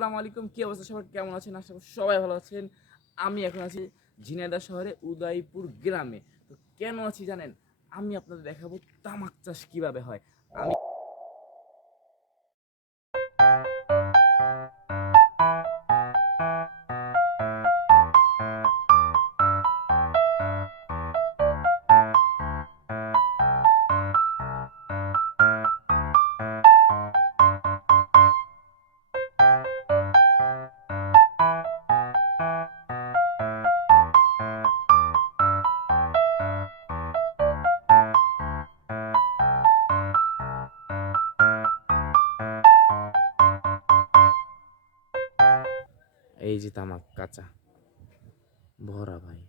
আসসালামু আলাইকুম, কি অবস্থা সবার, কেমন আছেন? আশা করি সবাই ভালো আছেন। আমি এখন আছি ঝিনাইদহ শহরে উদয়পুর গ্রামে। তো কেন আছি জানেন? আমি আপনাদের দেখাবো তামাক চাষ কিভাবে হয়। আমি এই যে তামাক কাঁচা ভরা ভাই।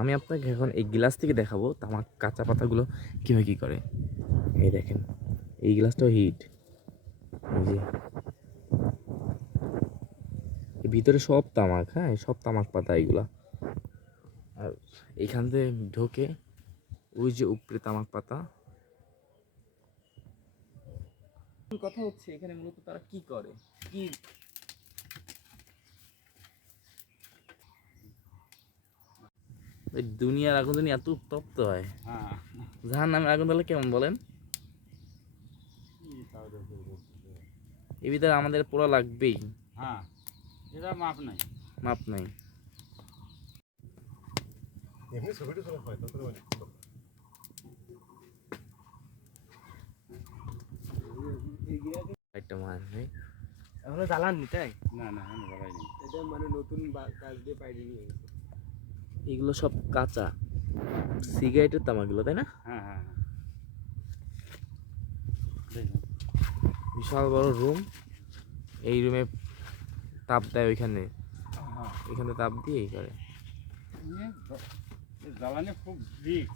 আমি আপনাকে এখন এই গ্লাস থেকে দেখাবো তামাক কাঁচা পাতাগুলো কিভাবে কি করে। এই দেখেন, এই গ্লাসটাও হিট। এই যে এর ভিতরে সব তামাক, হ্যাঁ সব তামাক পাতা এগুলা। আর এইখান থেকে ঢোকে ওই যে উপরে তামাক পাতা। কথা হচ্ছে এখানে মূলত তারা কি করে, কি এই দুনিয়ার আগুন যদি এত উত্তপ্ত হয়, জাহান্নামের আগুন তাহলে কেমন বলেন? এর ভিতরে আমাদের পোড়া লাগবেই। হ্যাঁ, এটা মাপ নাই। মাপ নাই। এমনি ছবিটা তোলা হয় তারপরে একটা মাছ নেই। এখনো জ্বালাননি তাই? না না, আমি বলাই নেই। এটা মানে নতুন কাজ দিয়ে পাইনি নিয়ে গেছে। এগুলো সব কাঁচা সিগারেটের তামাকগুলো, তাই না? হ্যাঁ হ্যাঁ হ্যাঁ, দেখুন। বিশাল বড় রুম। এই রুমে তাপ দেয় ওইখানে, হ্যাঁ, এখানে তাপ দিয়ে এই করে। জ্বালানি খুব রিস্ক।